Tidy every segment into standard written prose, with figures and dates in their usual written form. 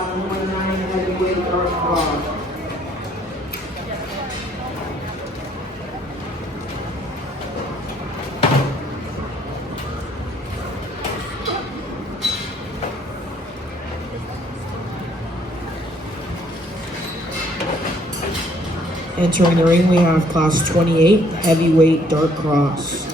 class 29 heavyweight dark cross. Entering the ring, we have class 28 heavyweight dark cross.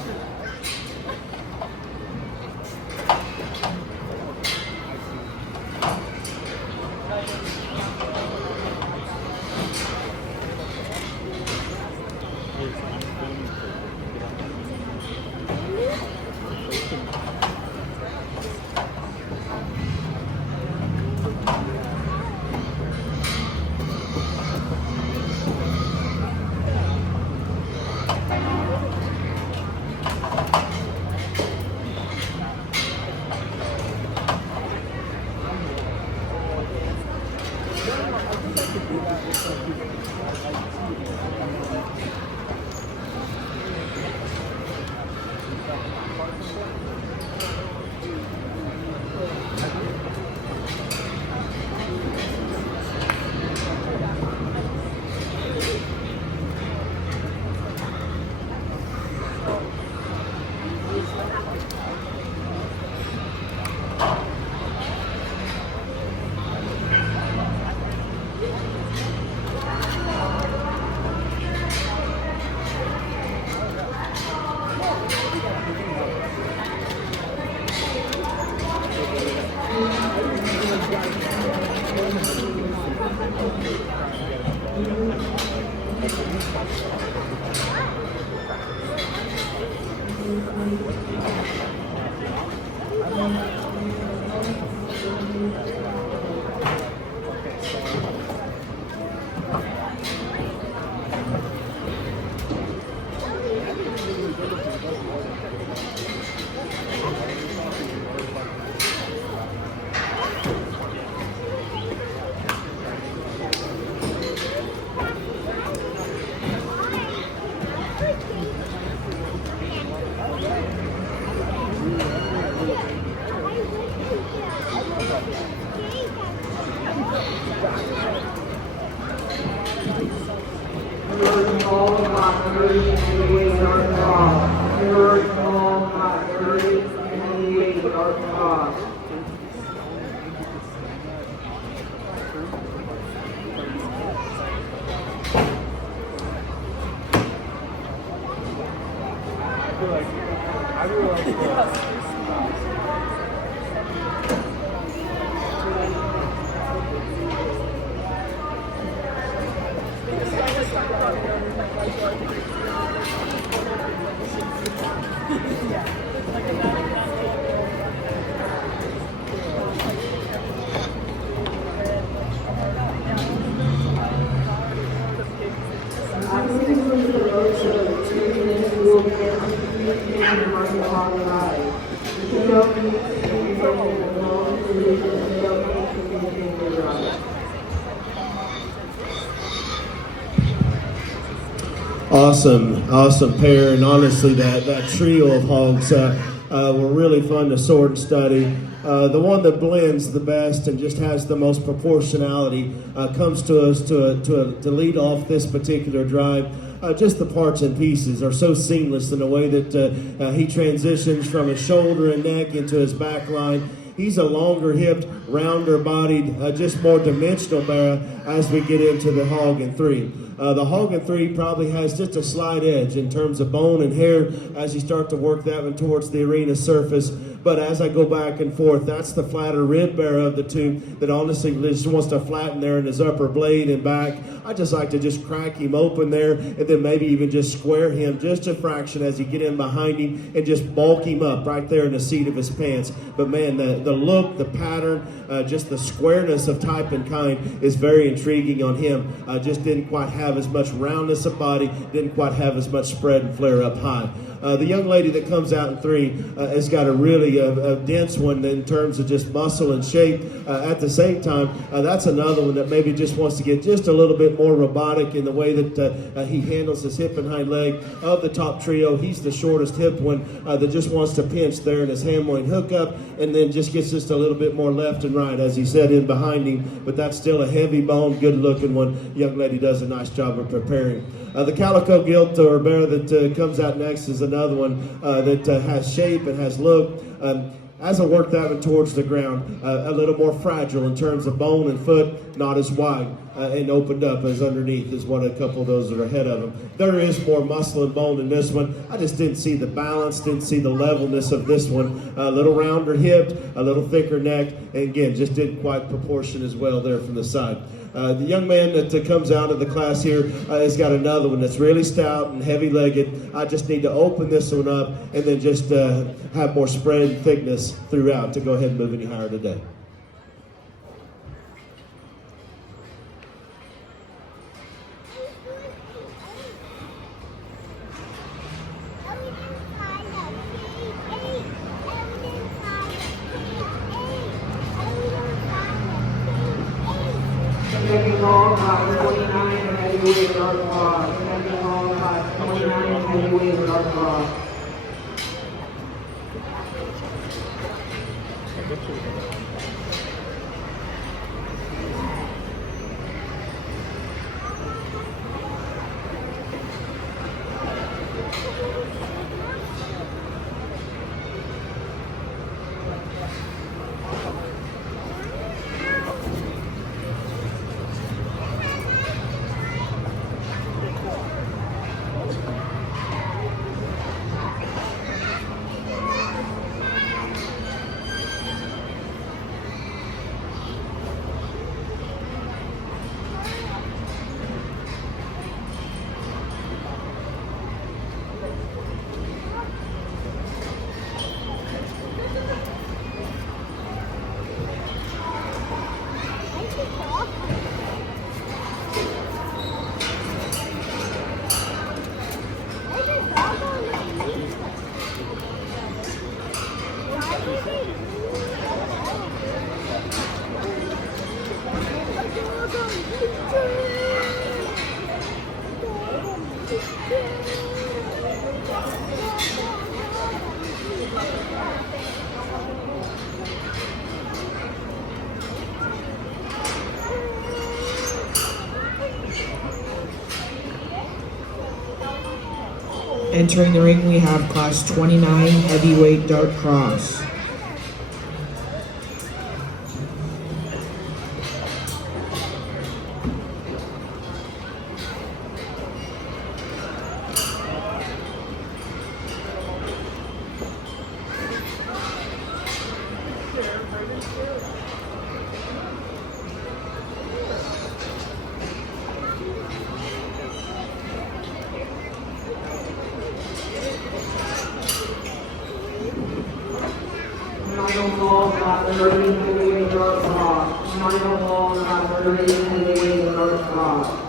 Awesome pair, and honestly, that trio of hogs were really fun to sort and study. The one that blends the best and just has the most proportionality comes to us to lead off this particular drive. Just the parts and pieces are so seamless in the way that he transitions from his shoulder and neck into his back line. He's a longer hipped, rounder bodied, just more dimensional bearer as we get into the hog in 3. The hog in 3 probably has just a slight edge in terms of bone and hair as you start to work that one towards the arena surface. But as I go back and forth, that's the flatter rib bearer of the two that honestly just wants to flatten there in his upper blade and back. I just like to just crack him open there and then maybe even just square him just a fraction as you get in behind him and just bulk him up right there in the seat of his pants. But man, the look, the pattern, just the squareness of type and kind is very intriguing on him. Just didn't quite have as much roundness of body, didn't quite have as much spread and flare up high. The young lady that comes out in 3 has got a really dense one in terms of just muscle and shape. At the same time, that's another one that maybe just wants to get just a little bit more robotic in the way that he handles his hip and hind leg. Of the top trio, he's the shortest hip one that just wants to pinch there in his hamloin hookup and then just gets just a little bit more left and right, as he said, in behind him. But that's still a heavy bone, good looking one. Young lady does a nice job of preparing. The calico gilt or bear that comes out next is another one that has shape and has look. As I work that one towards the ground, a little more fragile in terms of bone and foot, not as wide and opened up as underneath is what a couple of those that are ahead of them. There is more muscle and bone in this one. I just didn't see the balance, didn't see the levelness of this one. A little rounder hipped, a little thicker neck, and again, just didn't quite proportion as well there from the side. The young man that comes out of the class here has got another one that's really stout and heavy-legged. I just need to open this one up and then just have more spread and thickness throughout to go ahead and move any higher today. Second long, 29 heavyweight dark claw. Second long, 29 heavyweight dark claw. Entering the ring, we have class 29 heavyweight dark cross. Final ball, 30 heavyweight dark claw. Final ball, 30 heavyweight dark claw.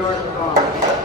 north cross.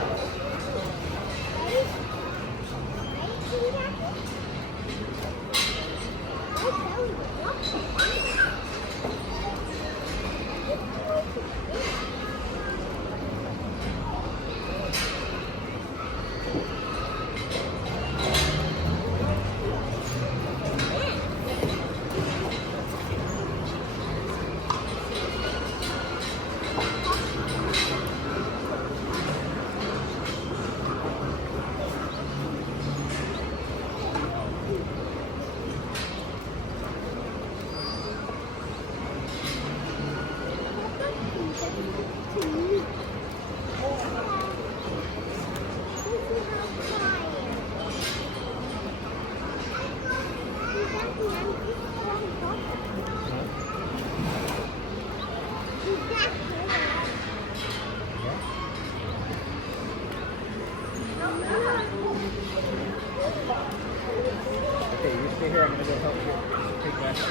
Okay, you stay here. I'm gonna go help you take back your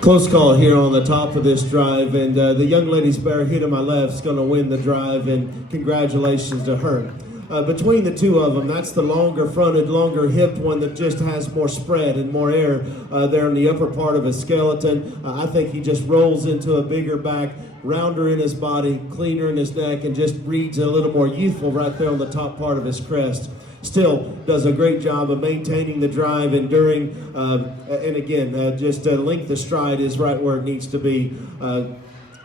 Close call here on the top of this drive, and the young lady's bare hit on my left is going to win the drive, and congratulations to her. Between the two of them, that's the longer fronted, longer hipped one that just has more spread and more air there in the upper part of his skeleton. I think he just rolls into a bigger back, rounder in his body, cleaner in his neck, and just reads a little more youthful right there on the top part of his crest. Still does a great job of maintaining the drive, enduring, and again, just length of stride is right where it needs to be.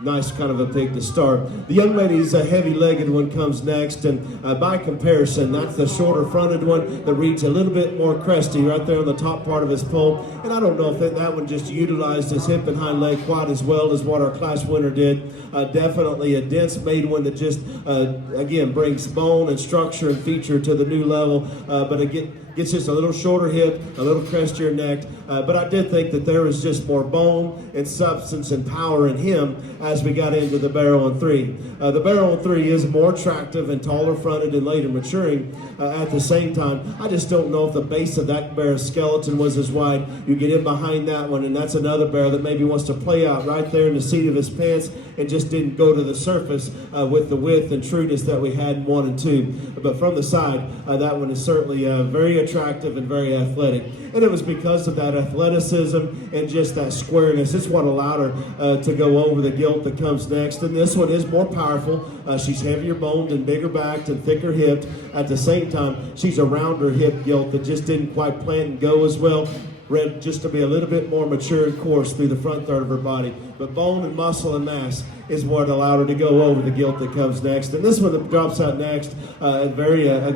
Nice kind of a pig to start. The young lady's heavy-legged one comes next, and by comparison, that's the shorter fronted one that reads a little bit more cresty right there on the top part of his pole. And I don't know if that one just utilized his hip and hind leg quite as well as what our class winner did. Definitely a dense made one that just, again, brings bone and structure and feature to the new level. But again, Gets just a little shorter hip, a little crestier neck, but I did think that there was just more bone and substance and power in him as we got into the barrel and three. The barrel and three is more attractive and taller fronted and later maturing at the same time. I just don't know if the base of that bear's skeleton was as wide. You get in behind that one, and that's another bear that maybe wants to play out right there in the seat of his pants and just didn't go to the surface with the width and trueness that we had in 1 and 2. But from the side, that one is certainly very attractive and very athletic. And it was because of that athleticism and just that squareness. It's what allowed her to go over the gilt that comes next. And this one is more powerful. She's heavier boned and bigger backed and thicker hipped. At the same time, she's a rounder hip gilt that just didn't quite plant and go as well. Bred just to be a little bit more mature and coarse through the front third of her body. But bone and muscle and mass is what allowed her to go over the gilt that comes next. And this one that drops out next, a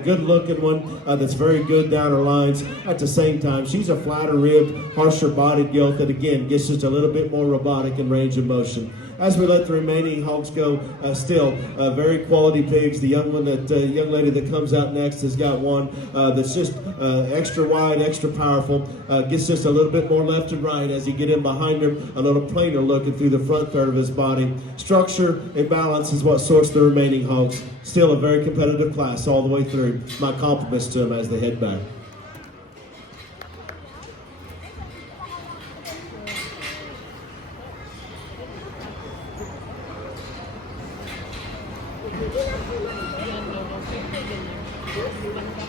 good looking one that's very good down her lines. At the same time, she's a flatter ribbed, harsher bodied gilt that again gets just a little bit more robotic in range of motion. As we let the remaining hogs go, still very quality pigs. The young lady that comes out next has got one that's just extra wide, extra powerful. Gets just a little bit more left and right as you get in behind her, a little plainer looking through the front third of his body. Structure and balance is what sorts the remaining hogs. Still a very competitive class all the way through. My compliments to them as they head back. Thank you.